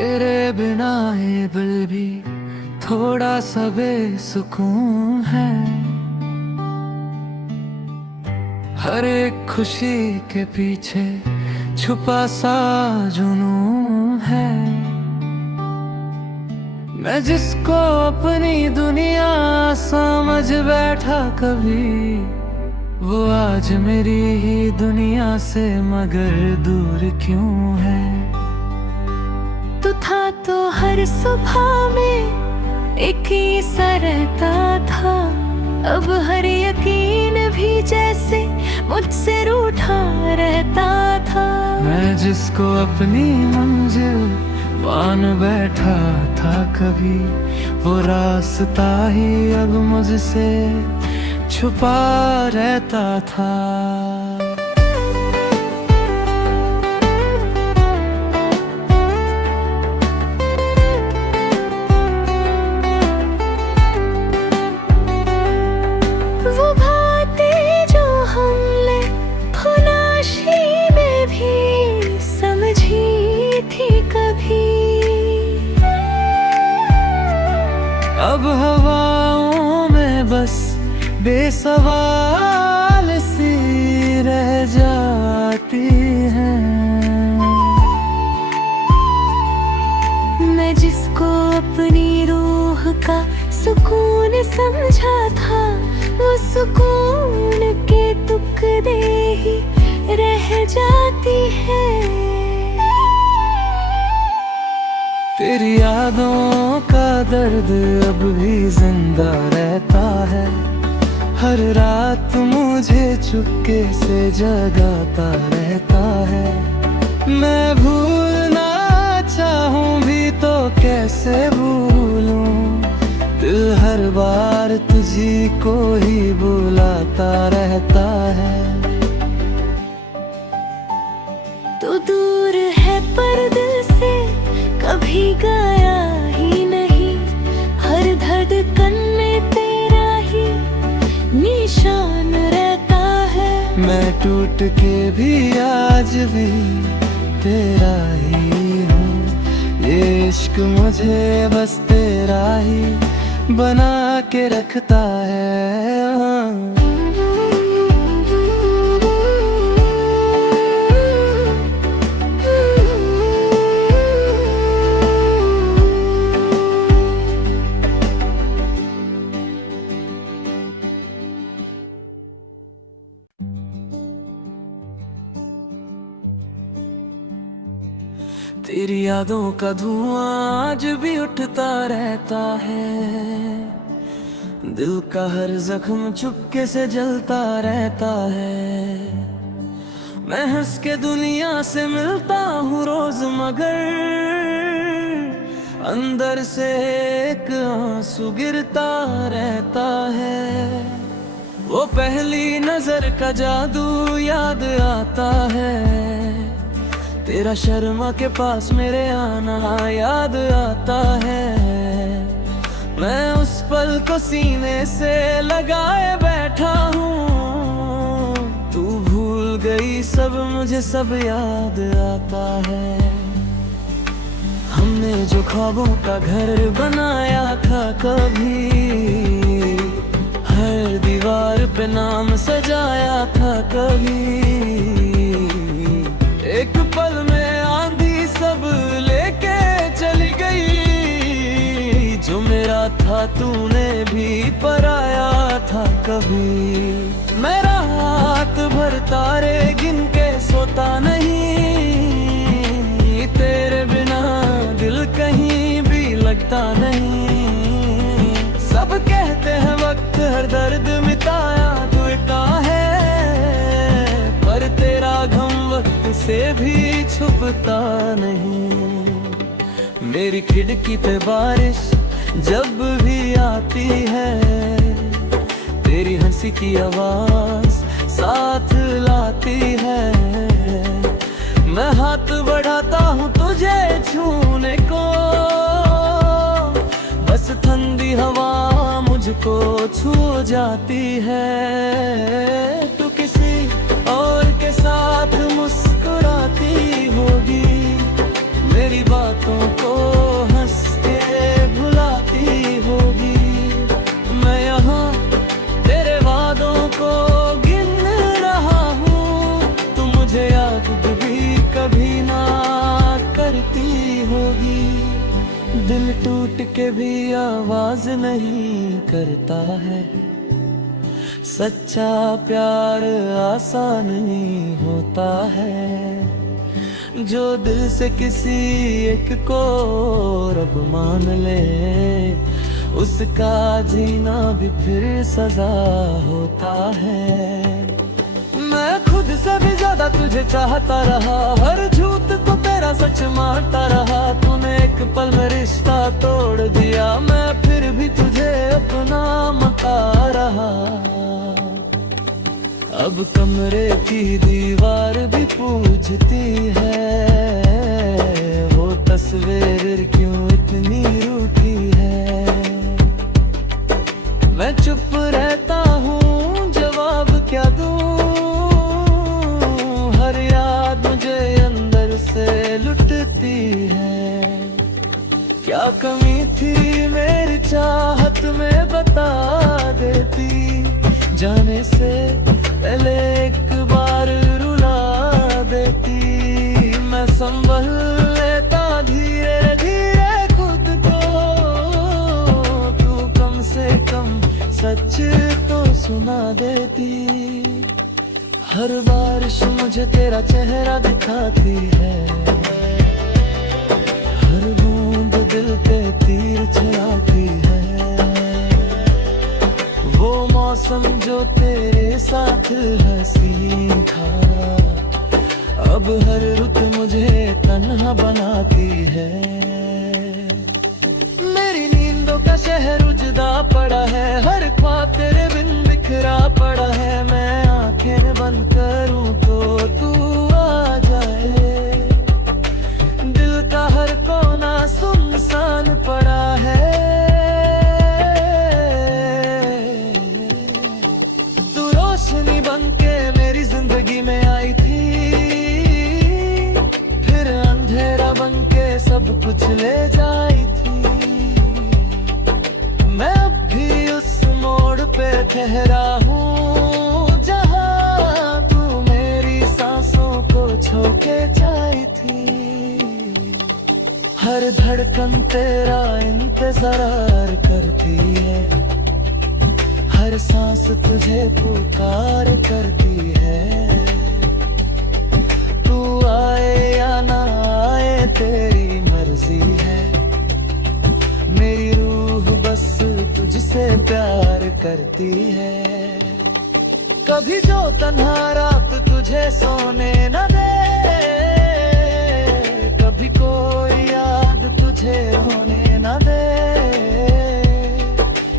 तेरे बिना ये दिल भी थोड़ा सा बेसुकून है। हर एक खुशी के पीछे छुपा सा जुनून है। मैं जिसको अपनी दुनिया समझ बैठा कभी, वो आज मेरी ही दुनिया से मगर दूर क्यों है। तू था तो हर सुबह में एक ही सा रहता था, अब हर यकीन भी जैसे मुझसे रूठा रहता था। मैं जिसको अपनी मंजिल मान बैठा था कभी, वो रास्ता ही अब मुझसे छुपा रहता था। वो बातें जो हमने खुनाशी में भी समझी थी कभी, अब हवाओं में बस बेसवाल सी रह जाती हैं। मैं जिसको अपनी रूह का सुकून समझा था, वो सुकून के टुकड़े ही रह जाती है। तेरी यादों का दर्द अब भी जिंदा रहता है, हर रात मुझे चुपके से जगाता रहता है। मैं भूलना चाहूं भी तो कैसे भूलूं, दिल हर बार तुझी को ही बुलाता रहता है। तू दूर है पर दिल से कभी गया ही नहीं, हर धड़कन में तेरा ही निशान रहता है। मैं टूट के भी आज भी तेरा ही हूँ, ये इश्क मुझे बस तेरा ही बना के रखता है। तेरी यादों का धुआं आज भी उठता रहता है, दिल का हर जख्म चुपके से जलता रहता है। मैं हंस के दुनिया से मिलता हूँ रोज, मगर अंदर से एक आंसू गिरता रहता है। वो पहली नजर का जादू याद आता है, तेरा शर्मा के पास मेरे आना याद आता है। मैं उस पल को सीने से लगाए बैठा हूँ, तू भूल गई सब मुझे सब याद आता है। हमने जो ख्वाबों का घर बनाया था कभी, हर दीवार पे नाम सजाया था कभी, एक पल में आंधी सब लेके चली गई। जो मेरा था तूने भी पराया था कभी। मैं रात भर तारे गिन के सोता नहीं, तेरे बिना दिल कहीं भी लगता नहीं। सब कहते हैं वक्त हर दर्द मिटाया देता है, पर तेरा गम वक्त से भी छुपता नहीं। मेरी खिड़की पे बारिश जब भी आती है, तेरी हंसी की आवाज साथ लाती है। मैं हाथ बढ़ाता हूँ तुझे छूने को, बस ठंडी हवा मुझको छू जाती है। तू किसी और के साथ मुस्कुराती होगी, मेरी बातों को के भी आवाज नहीं करता है। सच्चा प्यार आसान नहीं होता है। जो दिल से किसी एक को रब मान ले, उसका जीना भी फिर सजा होता है। मैं खुद से भी ज्यादा तुझे चाहता रहा, हर झूठ को तेरा सच मानता रहा। तूने एक पल में रिश्ता तोड़ दिया, मैं फिर भी तुझे अपना मानता रहा। अब कमरे की दीवार भी पूछती है, वो तस्वीर क्यों इतनी रूठी है। मैं चुप रहता हूँ, जवाब क्या दूँ। हर याद मुझे अंदर से लुटती है। क्या कमी थी मेरी चाहत में, बता देती। जाने से पहले एक बार रुला देती। मैं संभल लेता धीरे धीरे खुद को, तू कम से कम सच तो सुना देती। हर बारिश मुझे तेरा चेहरा दिखाती है, हर बूंद दिल पे तीर चलाती है। वो मौसम जो तेरे साथ हसीन था, अब हर रुत मुझे तन्हा बनाती है। मेरी नींदों का शहर उजड़ा पड़ा है, हर ख्वाब तेरे बिन बिखरा पड़ा है। मैं आंखें बंद करूं तो तू आ जाए। दिल का हर कोना सुनसान पड़ा है। बन के मेरी जिंदगी में आई थी, फिर अंधेरा बन के सब कुछ ले जाई थी। मैं अब भी उस मोड़ पे ठहरा हूँ, जहाँ तू मेरी सांसों को छोके जाई थी। हर धड़कन तेरा इंतजार करती है, हर सांस तुझे पुकार करती है। तू आए या ना आए तेरी मर्जी है। मेरी रूह बस तुझसे प्यार करती है। कभी जो तन्हा रात तुझे सोने न दे, कभी कोई याद तुझे रोने न दे।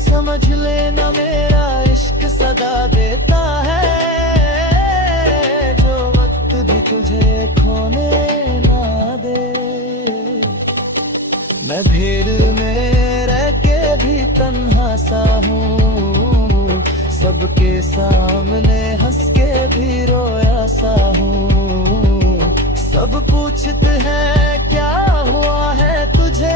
समझ लेना मेरा इश्क सदा देता है, जो वक्त भी तुझे खोने ना दे। मैं भीड़ में रह के भी तन्हा सा हूँ, सबके सामने हंस के भी रोया सा हूँ। सब पूछते हैं क्या हुआ है तुझे,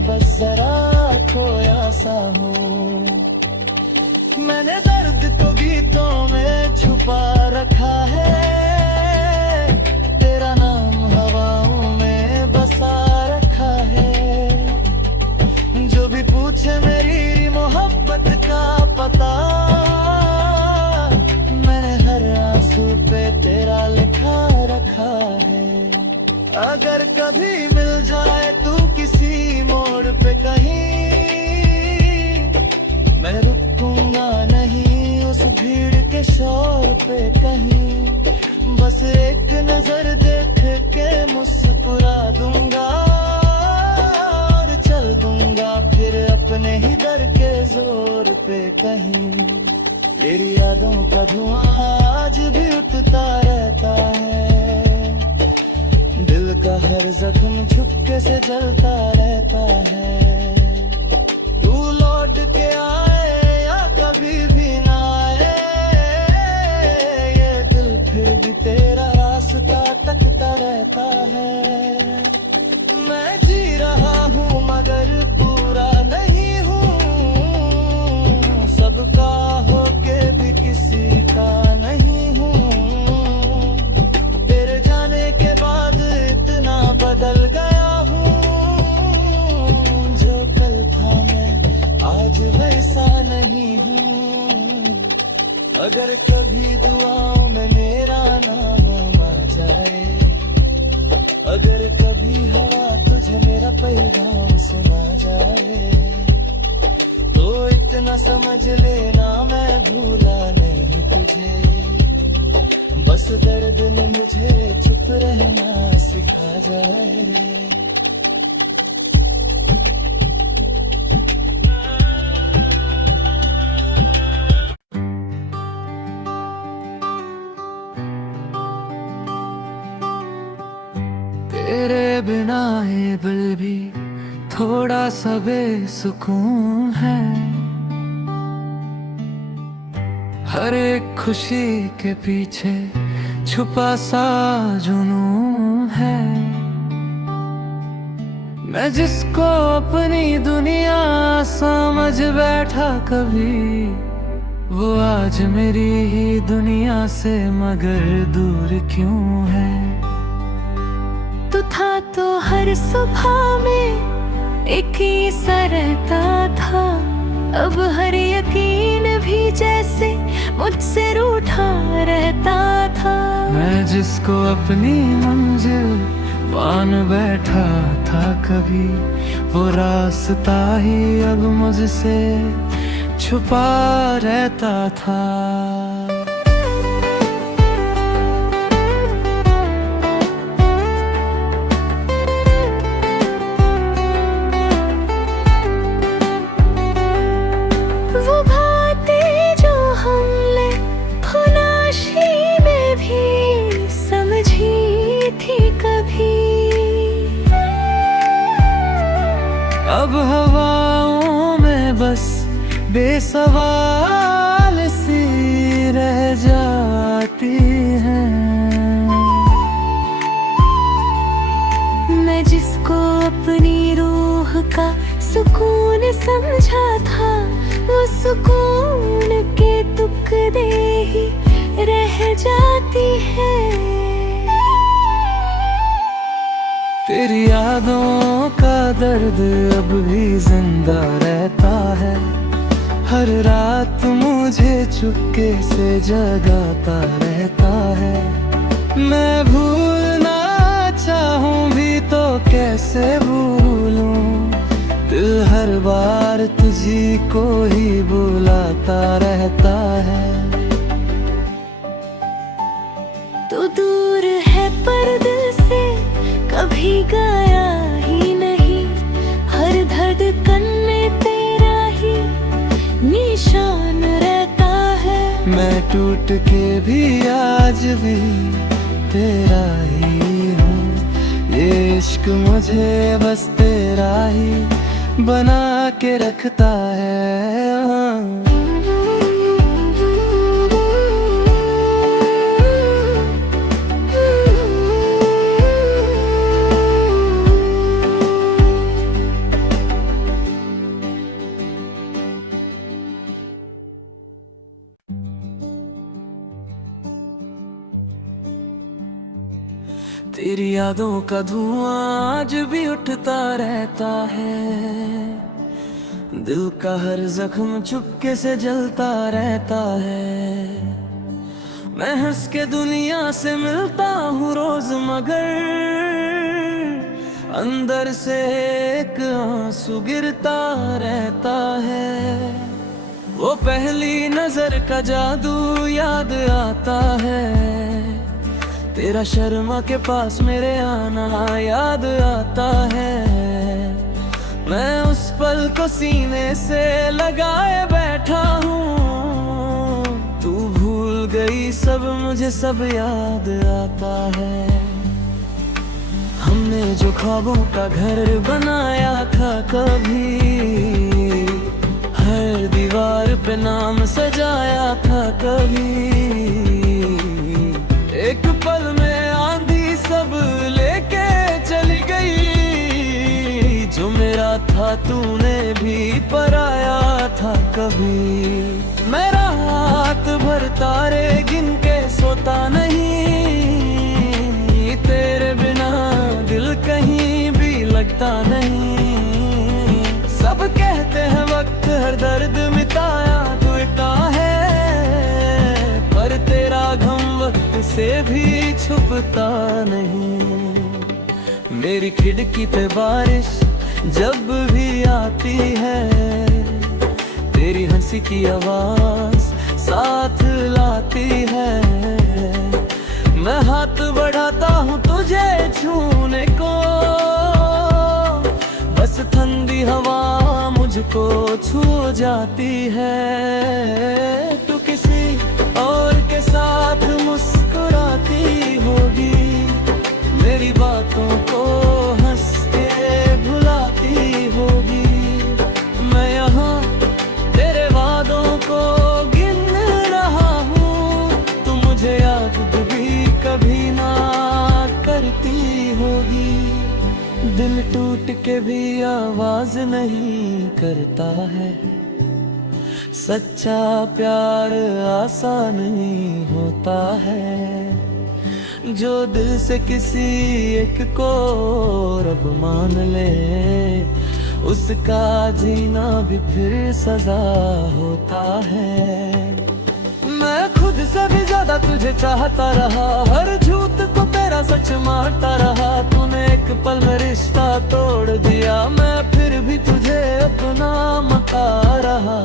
बस जरा खोया सा हूँ। मैंने दर्द तो गीतों में छुपा रखा है, तेरा नाम हवाओं में बसा रखा है। जो भी पूछे मेरी मोहब्बत का पता, मैंने हर आंसू पे तेरा लिखा रखा है। अगर कभी मिल जाए तू किसी मोड़ पे कहीं, मैं रुकूंगा नहीं उस भीड़ के शोर पे कहीं। बस एक नजर देख के मुस्कुरा दूंगा और चल दूंगा फिर अपने ही दर के जोर पे कहीं। तेरी यादों का धुआं आज भी उठता रहता है, दिल का हर जख्म चुपके से जलता रहता है। तू लौट के आए या कभी भी ना आए, ये दिल फिर भी तेरा रास्ता तकता रहता है। मैं जी रहा हूँ मगर पूरा नहीं हूँ, सबका होके भी किसी का नहीं हूँ। तेरे जाने के बाद इतना बदल गया हूँ, अगर कभी दुआओं में मेरा नाम आ जाए, अगर कभी हवा तुझे मेरा पैगाम सुना जाए, तो इतना समझ लेना मैं भूला नहीं तुझे। बस दर्द ने मुझे चुप रहना सिखा जाए रे। तेरे बिना ये दिल भी थोड़ा सा बेसुकून है। हर एक खुशी के पीछे छुपा सा जुनून है। मैं जिसको अपनी दुनिया समझ बैठा कभी, वो आज मेरी ही दुनिया से मगर दूर क्यों है। तू था तो हर सुबह में एक ही सा रहता था, अब हर यकीन भी जैसे मुझसे रूठा रहता था। मैं जिसको अपनी मंजिल मान बैठा था कभी, वो रास्ता ही अब मुझसे छुपा रहता था। अब हवाओं में बस बेसवाल सी रह जाती हैं। मैं जिसको अपनी रूह का सुकून समझा था, वो सुकून के टुकड़े ही रह जाती है। तेरी यादों का दर्द अब भी जिंदा रहता है। हर रात मुझे चुपके से जगाता रहता है। मैं भूलना चाहूं भी तो कैसे भूलूं, दिल हर बार तुझी को ही बुलाता रहता है। तू दूर है पर दिल से कभी गया ही नहीं, हर धड़कन में तेरा ही निशान रहता है। मैं टूट के भी आज भी तेरा ही हूँ, ये इश्क मुझे बस तेरा ही बना के रखता है। तेरी यादों का धुआं आज भी उठता रहता है। दिल का हर जख्म चुपके से जलता रहता है। मैं हंस के दुनिया से मिलता हूँ रोज, मगर अंदर से एक आंसू गिरता रहता है। वो पहली नजर का जादू याद आता है। तेरा शर्मा के पास मेरे आना याद आता है। मैं उस पल को सीने से लगाए बैठा हूँ। तू भूल गई सब, मुझे सब याद आता है। हमने जो ख्वाबों का घर बनाया था कभी, हर दीवार पे नाम सजाया था कभी, एक पल में आंधी सब लेके चली गई। जो मेरा था तूने भी पराया था कभी। मैं रात भर तारे गिन के सोता नहीं, तेरे बिना दिल कहीं भी लगता नहीं। सब कहते हैं वक्त हर दर्द मिटाया, तू का है से भी छुपता नहीं। मेरी खिड़की पे बारिश जब भी आती है, तेरी हंसी की आवाज साथ लाती है। मैं हाथ बढ़ाता हूँ तुझे छूने को, बस ठंडी हवा मुझको छू जाती है। तू किसी और के साथ मुस्कुराती होगी, मेरी बातों को हंस के भुलाती होगी। मैं यहाँ तेरे वादों को गिन रहा हूँ, तू मुझे याद भी कभी ना करती होगी। दिल टूट के भी आवाज नहीं करता है, सच्चा प्यार आसान नहीं होता है। जो दिल से किसी एक को रब मान ले, उसका जीना भी फिर सजा होता है। मैं खुद से भी ज्यादा तुझे चाहता रहा, हर झूठ को तेरा सच मानता रहा। तूने एक पल में रिश्ता तोड़ दिया, मैं फिर भी तुझे अपना मानता रहा।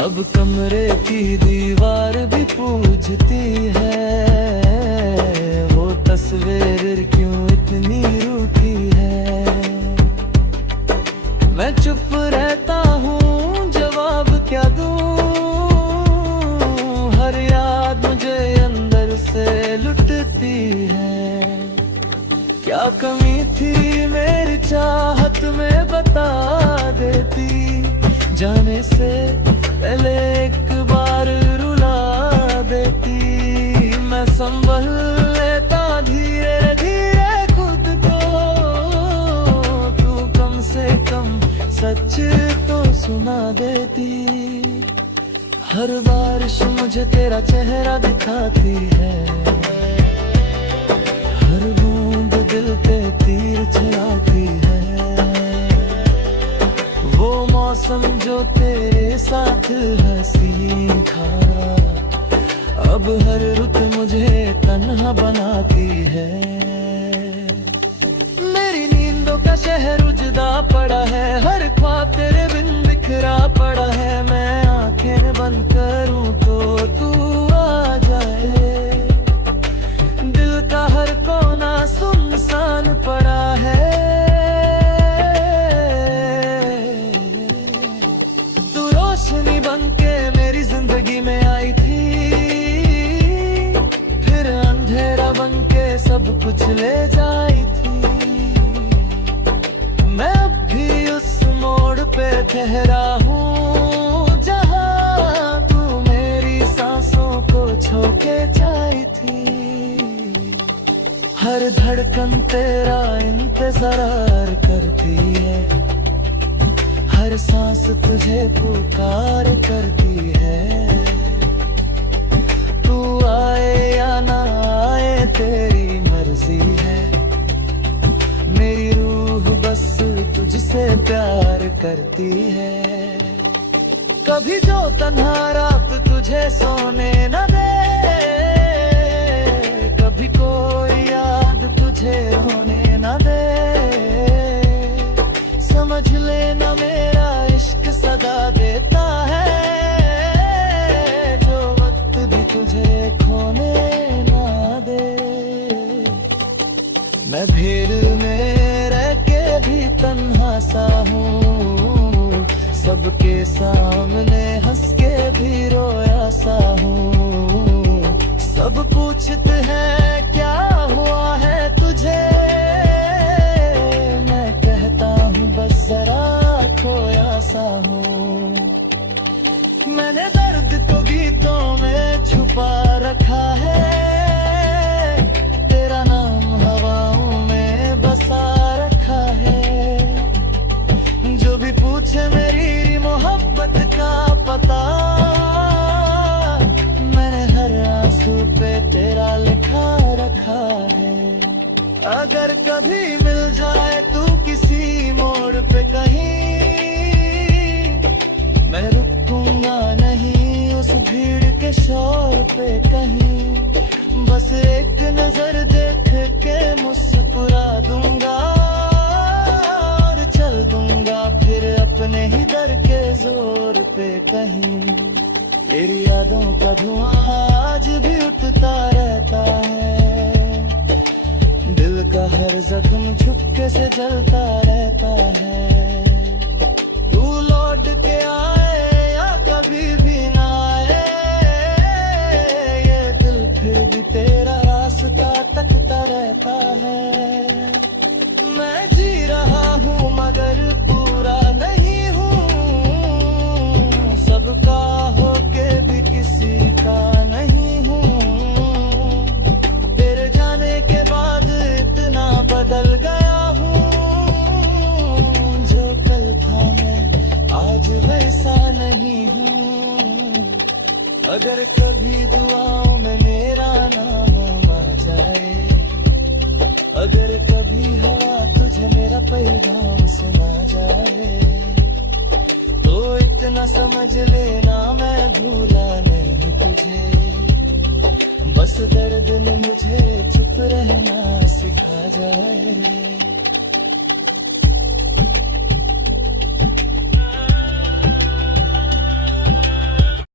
अब कमरे की दीवार भी पूछती है, वो तस्वीर क्यों इतनी रूठी है। मैं चुप रहता हूँ, जवाब क्या दूँ, हर याद मुझे अंदर से लुटती है। क्या कमी थी मेरी चाहत में बता देती, जाने से पहले एक बार रुला देती। मैं संभल लेता धीरे धीरे खुद को, तू कम से कम सच तो सुना देती। हर बारिश मुझे तेरा चेहरा दिखाती है, हर बूंद दिल पे तीर चलाती है। वो मौसम जो तेरे साथ हंसी था, अब हर रुत मुझे तन्हा बनाती है। मेरी नींदों का शहर उजड़ा पड़ा है, हर ख्वाब तेरे बिन बिखरा पड़ा है। मैं आंखें बंद करूं तो तू आ जाए, दिल का हर कोना सुनसान पड़ा है। बन के मेरी जिंदगी में आई थी, फिर अंधेरा बन के सब कुछ ले जाई थी। मैं अब भी उस मोड़ पे ठहरा हूँ, जहाँ तू मेरी सांसों को छोके जाई थी। हर धड़कन तेरा इंतजार करती है, हर सांस तुझे पुकार करती है। तू आए या ना आए तेरी मर्जी है, मेरी रूह बस तुझसे प्यार करती है। कभी जो तन्हा रात तुझे सोने न दे, कभी कोई याद तुझे रोने न दे। समझ लेना मेरा इश्क सदा देता है, जो वक्त भी तुझे खोने ना दे। मैं भीड़ में रह के भी तन्हा सा हूँ, सबके सामने हंस के भी रोया सा हूँ। सब पूछते हैं क्या हुआ है तुझे, जरा खोया सा हूँ। मैंने दर्द को गीतों में छुपा रखा है, तेरा नाम हवाओं में बसा रखा है। जो भी पूछे मेरी मोहब्बत का पता, मैंने हर आंसू पे तेरा लिखा रखा है। अगर कभी मिल जाए तू किसी मोड़ पे कहीं, मैं रुकूंगा नहीं उस भीड़ के शोर पे कहीं, बस एक नजर देख के मुस्कुरा दूंगा और चल दूंगा फिर अपने ही दर के जोर पे कहीं। तेरी यादों का धुआं आज भी उठता रहता है, दिल का हर जख्म छुपके से जलता रहता है। तू लौट के आए या कभी भी ना आए, ये दिल फिर भी तेरा रास्ता तकता रहता है। मैं जी रहा हूँ मगर पूरा नहीं हूँ, सबका होके भी किसी का नहीं हूँ। तेरे जाने के बाद इतना बदल गया हूँ, जो कल था मैं आज वैसा नहीं हूँ। अगर कभी दुआओं में मेरा नाम आ जाए, अगर कभी हवा तुझे मेरा पैगाम सुना जाए, तो इतना समझ लेना मैं भूला नहीं तुझे, बस दर्द ने मुझे चुप रहना सिखा जाए।